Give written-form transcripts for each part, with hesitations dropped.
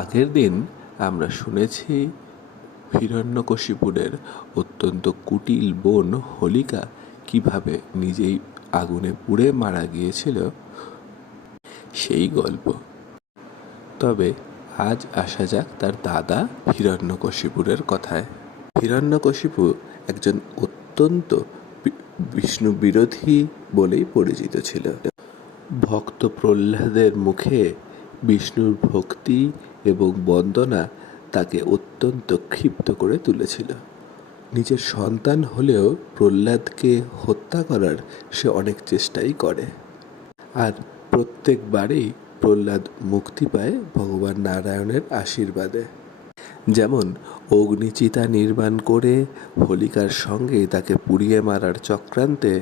আগের দিন আমরা শুনেছি হিরণ্যকশিপুরের অত্যন্ত কুটিল বোন হোলিকা কিভাবে নিজেই আগুনে পুড়ে মারা গিয়েছিল সেই গল্প। তবে আজ আসা যাক তার দাদা হিরণ্যকশিপুরের কথায়। হিরণ্যকশিপু একজন অত্যন্ত বিষ্ণু বিরোধী বলেই পরিচিত ছিল। ভক্ত প্রহ্লাদের মুখে বিষ্ণুর ভক্তি এবং বন্দনা তাকে অত্যন্ত ক্ষিপ্ত করে তুলেছিল। নিজের সন্তান হলেও প্রহ্লাদকে হত্যা করার সে অনেক চেষ্টাই করে, আর প্রত্যেকবারেই প্রহ্লাদ মুক্তি পায় ভগবান নারায়ণের আশীর্বাদে। যেমন অগ্নিচিতা নির্মাণ করে হোলিকার সঙ্গে তাকে পুড়িয়ে মারার চক্রান্তে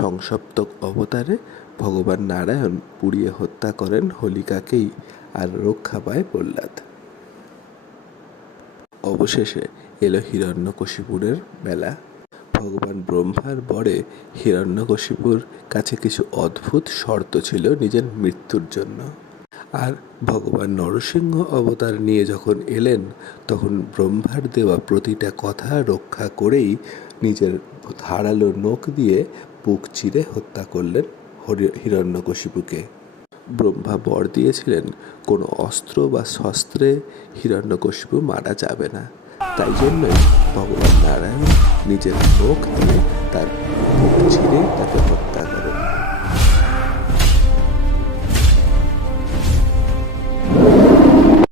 সংসপ্তক অবতারে ভগবান নারায়ণ পুড়িয়ে হত্যা করেন হোলিকাকেই, আর রক্ষা পায় প্রহ্লাদ। অবশেষে এলো হিরণ্যকশিপুরের বেলা। ভগবান ব্রহ্মার বরে হিরণ্যকশিপুর কাছে কিছু অদ্ভুত শর্ত ছিল নিজের মৃত্যুর জন্য। আর ভগবান নরসিংহ অবতার নিয়ে যখন এলেন, তখন ব্রহ্মার দেওয়া প্রতিটা কথা রক্ষা করেই নিজের ধারালো নখ দিয়ে বুক চিরে হত্যা করলেন হিরণ্যকশিপুকে। ব্রহ্মা বর দিয়েছিলেন কোনো অস্ত্র বা শস্ত্রে হিরণ্যকশিপু মারা যাবে না। তাই জন্যই ভগবান নারায়ণ নিজের নখ দিয়ে তার বুক চিরে তাকে হত্যা